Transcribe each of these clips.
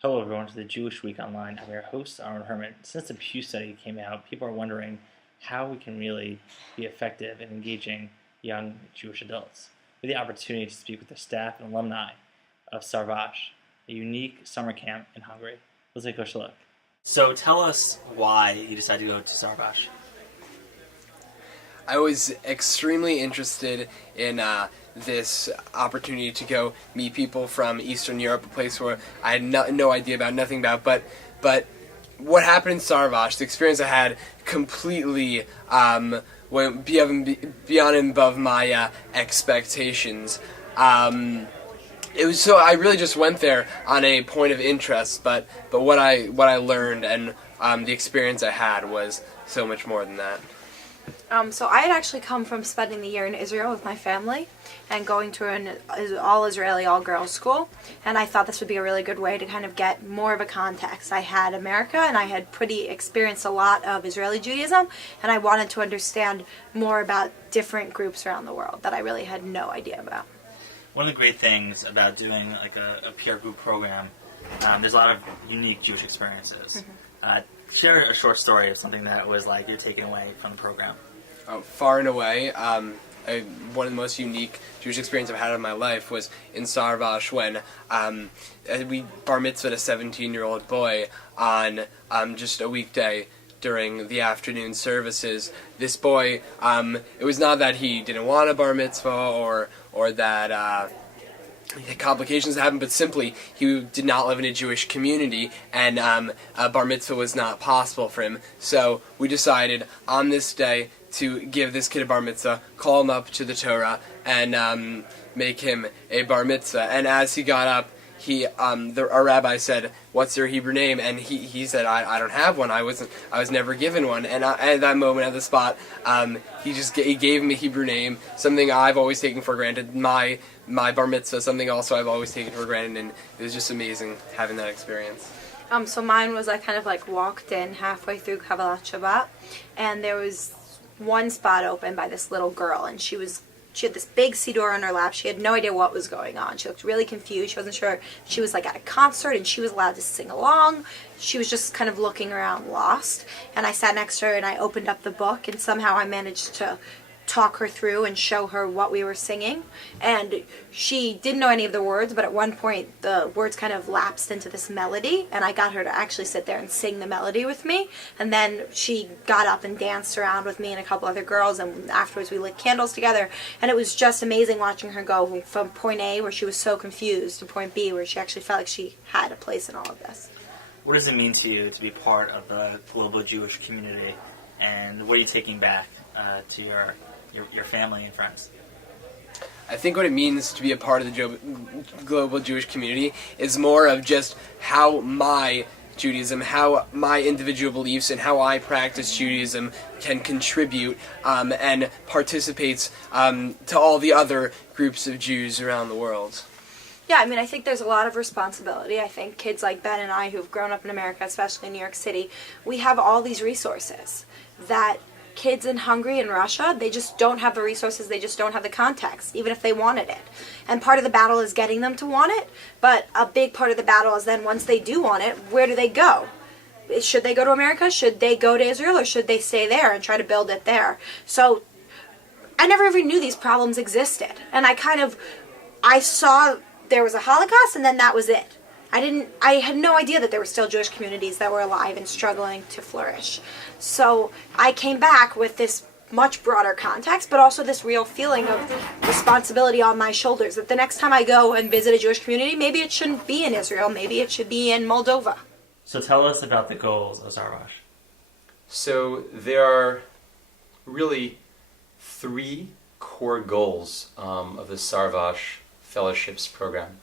Hello, everyone, to the Jewish Week Online. I'm your host, Aaron Herman. Since the Pew Study came out, people are wondering how we can really be effective in engaging young Jewish adults. We had the opportunity to speak with the staff and alumni of Szarvas, a unique summer camp in Hungary. Let's take a closer look. So tell us why you decided to go to Szarvas. I was extremely interested in this opportunity to go meet people from Eastern Europe, a place where I had no idea about, nothing about. But what happened in Szarvas, the experience I had, completely went beyond and above my expectations. It was so I really just went there on a point of interest, but what I learned and the experience I had was so much more than that. So I had actually come from spending the year in Israel with my family and going to an all-Israeli, all-girls school, and I thought this would be a really good way to kind of get more of a context. I had America, and I had experienced a lot of Israeli Judaism, and I wanted to understand more about different groups around the world that I really had no idea about. One of the great things about doing like a peer group program, there's a lot of unique Jewish experiences. Share a short story of something that was like you're taking away from the program. Far and away, one of the most unique Jewish experiences I've had in my life was in Szarvas when we bar mitzvahed a 17-year-old boy on just a weekday during the afternoon services. This boy, it was not that he didn't want a bar mitzvah or that complications happened, but simply he did not live in a Jewish community, and a bar mitzvah was not possible for him. So we decided on this day to give this kid a bar mitzvah, call him up to the Torah, and make him a bar mitzvah. And as he got up, our rabbi said, "What's your Hebrew name?" And he said, "I don't have one. I was never given one." And at that moment, at the spot, he gave him a Hebrew name, something I've always taken for granted. My bar mitzvah, something also I've always taken for granted, and it was just amazing having that experience. So mine was I kind of like walked in halfway through Kabbalat Shabbat, and there was one spot open by this little girl, and she had this big siddur on her lap. She had no idea what was going on. She looked really confused. She wasn't sure. She was like at a concert and she was allowed to sing along. She was just kind of looking around lost. And I sat next to her and I opened up the book, and somehow I managed to talk her through and show her what we were singing. And she didn't know any of the words, but at one point the words kind of lapsed into this melody, and I got her to actually sit there and sing the melody with me. And then she got up and danced around with me and a couple other girls, and afterwards we lit candles together. And it was just amazing watching her go from point A, where she was so confused, to point B, where she actually felt like she had a place in all of this. What does it mean to you to be part of the global Jewish community, and what are you taking back to your family and friends? I think what it means to be a part of the global Jewish community is more of just how my Judaism, how my individual beliefs, and how I practice Judaism can contribute and participates to all the other groups of Jews around the world. Yeah, I mean, I think there's a lot of responsibility. I think kids like Ben and I, who've grown up in America, especially in New York City, we have all these resources that kids in Hungary and Russia, they just don't have the resources, they just don't have the context, even if they wanted it. And part of the battle is getting them to want it, but a big part of the battle is then once they do want it, where do they go? Should they go to America? Should they go to Israel? Or should they stay there and try to build it there? So I never even knew these problems existed. And I saw there was a Holocaust, and then that was it. I had no idea that there were still Jewish communities that were alive and struggling to flourish. So I came back with this much broader context, but also this real feeling of responsibility on my shoulders, that the next time I go and visit a Jewish community, maybe it shouldn't be in Israel, maybe it should be in Moldova. So tell us about the goals of Szarvas. So there are really three core goals of the Szarvas Fellowships program.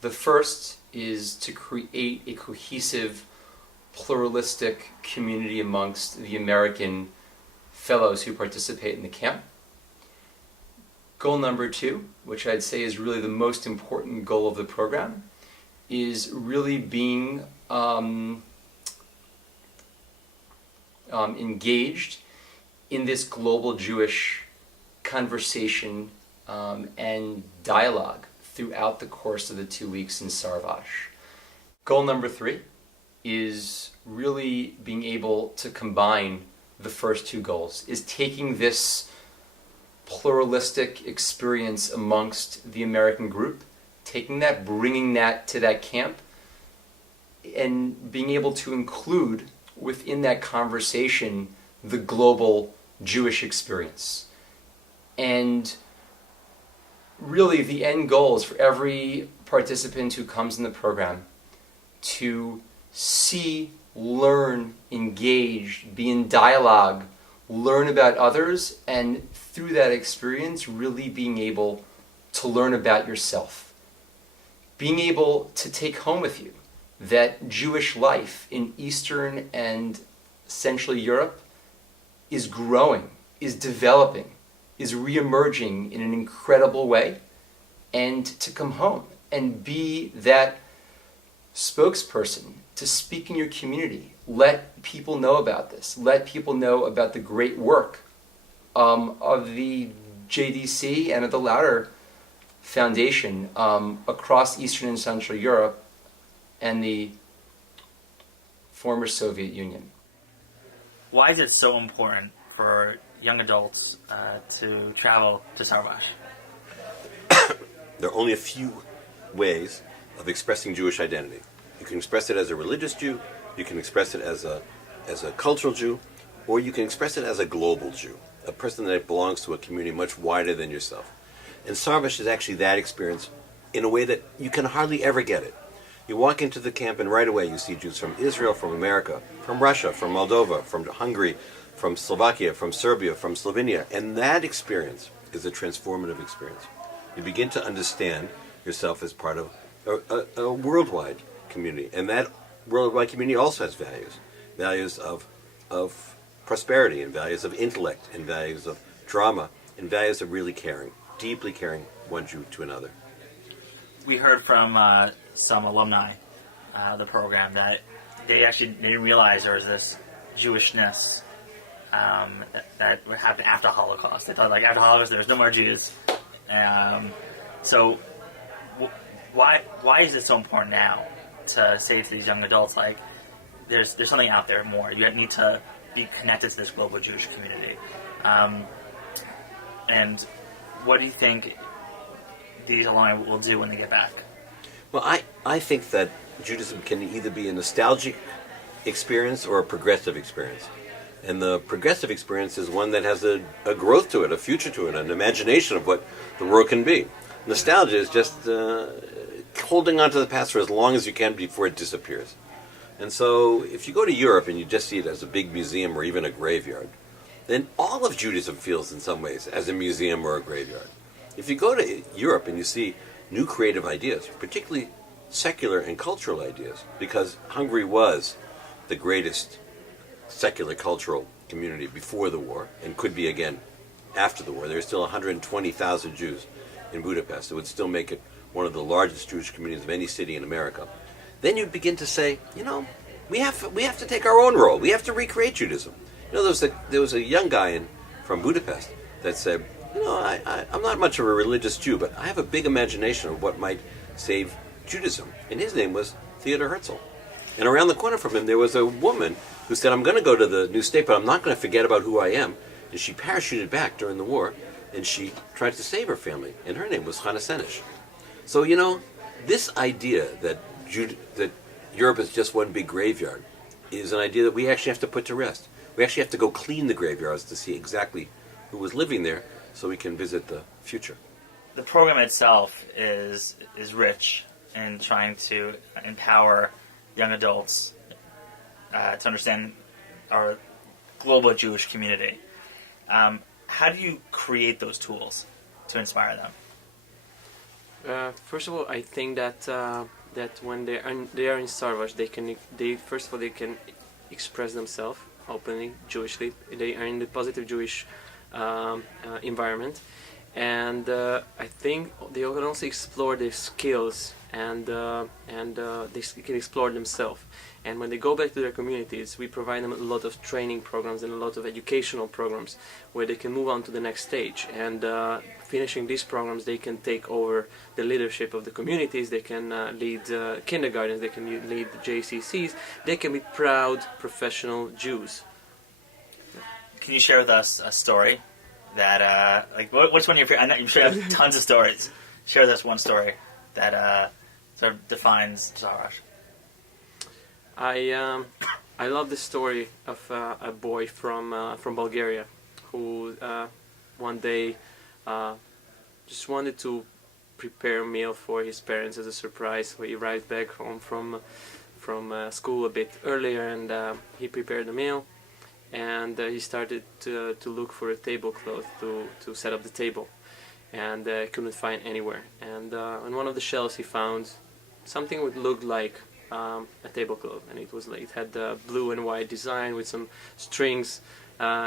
The first is to create a cohesive, pluralistic community amongst the American fellows who participate in the camp. Goal number two, which I'd say is really the most important goal of the program, is really being engaged in this global Jewish conversation and dialogue throughout the course of the 2 weeks in Szarvas. Goal number 3 is really being able to combine the first two goals, is taking this pluralistic experience amongst the American group, taking that, bringing that to that camp, and being able to include within that conversation the global Jewish experience. And really the end goal is for every participant who comes in the program to see, learn, engage, be in dialogue, learn about others, and through that experience really being able to learn about yourself. Being able to take home with you that Jewish life in Eastern and Central Europe is growing, is developing, is re-emerging in an incredible way, and to come home and be that spokesperson to speak in your community. Let people know about this. Let people know about the great work of the JDC and of the Lauder Foundation across Eastern and Central Europe and the former Soviet Union. Why is it so important for young adults to travel to Szarvas? There are only a few ways of expressing Jewish identity. You can express it as a religious Jew, you can express it as a cultural Jew, or you can express it as a global Jew, a person that belongs to a community much wider than yourself. And Szarvas is actually that experience in a way that you can hardly ever get it. You walk into the camp and right away you see Jews from Israel, from America, from Russia, from Moldova, from Hungary, from Slovakia, from Serbia, from Slovenia. And that experience is a transformative experience. You begin to understand yourself as part of a worldwide community. And that worldwide community also has values. Values of prosperity, and values of intellect, and values of drama, and values of really caring, deeply caring one Jew to another. We heard from some alumni of the program that they didn't realize there was this Jewishness that happened after the Holocaust. They thought like after the Holocaust there was no more Jews. So why is it so important now to say to these young adults like there's something out there more? You need to be connected to this global Jewish community. And what do you think these alumni will do when they get back? Well, I think that Judaism can either be a nostalgic experience or a progressive experience. And the progressive experience is one that has a growth to it, a future to it, an imagination of what the world can be. Nostalgia is just holding on to the past for as long as you can before it disappears. And so if you go to Europe and you just see it as a big museum or even a graveyard, then all of Judaism feels in some ways as a museum or a graveyard. If you go to Europe and you see new creative ideas, particularly secular and cultural ideas, because Hungary was the greatest secular cultural community before the war and could be again after the war. There are still 120,000 Jews in Budapest. It would still make it one of the largest Jewish communities of any city in America. Then you begin to say, we have to take our own role. We have to recreate Judaism. There was a young guy from Budapest that said, I'm not much of a religious Jew, but I have a big imagination of what might save Judaism. And his name was Theodor Herzl. And around the corner from him, there was a woman who said, I'm going to go to the new state, but I'm not going to forget about who I am. And she parachuted back during the war, and she tried to save her family. And her name was Hannah Senesh. So, this idea that Europe is just one big graveyard is an idea that we actually have to put to rest. We actually have to go clean the graveyards to see exactly who was living there so we can visit the future. The program itself is rich in trying to empower young adults to understand our global Jewish community. How do you create those tools to inspire them? First of all, I think that when they are in Szarvas, they can express themselves openly Jewishly. They are in the positive Jewish environment, and I think they can also explore their skills and they can explore themselves. And when they go back to their communities, we provide them a lot of training programs and a lot of educational programs where they can move on to the next stage. And finishing these programs, they can take over the leadership of the communities. They can lead kindergartens. They can lead JCCs. They can be proud professional Jews. Can you share with us a story that, what's one of your? I know you sure have tons of stories. Share with us one story that sort of defines Szarvas. I love the story of a boy from Bulgaria who one day just wanted to prepare a meal for his parents as a surprise. So he arrived back home from school a bit earlier, and he prepared the meal, and he started to look for a tablecloth to set up the table, and couldn't find anywhere. And on one of the shelves he found something that looked like a tablecloth, and it had a blue and white design with some strings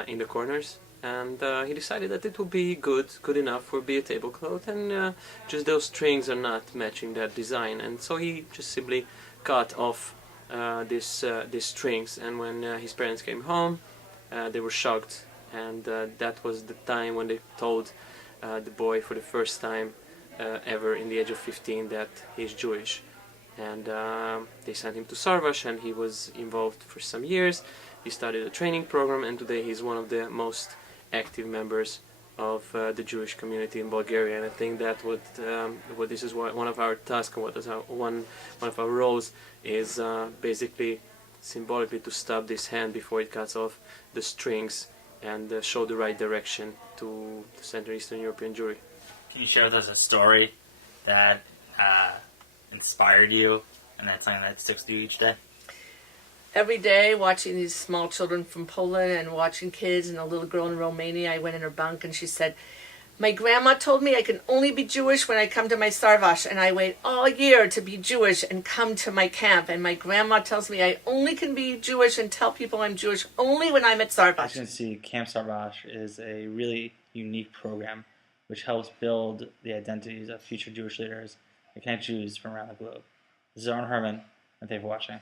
in the corners, and he decided that it would be good enough for be a tablecloth, and just those strings are not matching that design, and so he just simply cut off these strings. And when his parents came home, they were shocked, and that was the time when they told the boy for the first time ever in the age of 15 that he's Jewish. And they sent him to Szarvas, and he was involved for some years. He started a training program, and today he's one of the most active members of the Jewish community in Bulgaria. And I think that what this is one of our tasks, one of our roles is basically symbolically to stop this hand before it cuts off the strings and show the right direction to the Central Eastern European Jewry. Can you share with us a story that inspired you, and that's something that sticks with you each day? Every day, watching these small children from Poland and watching kids, and a little girl in Romania, I went in her bunk and she said, "My grandma told me I can only be Jewish when I come to my Szarvas, and I wait all year to be Jewish and come to my camp. And my grandma tells me I only can be Jewish and tell people I'm Jewish only when I'm at As Szarvas." you can see, Camp Szarvas is a really unique program which helps build the identities of future Jewish leaders and connect Jews from around the globe. This is Aaron Herman, and thank you for watching.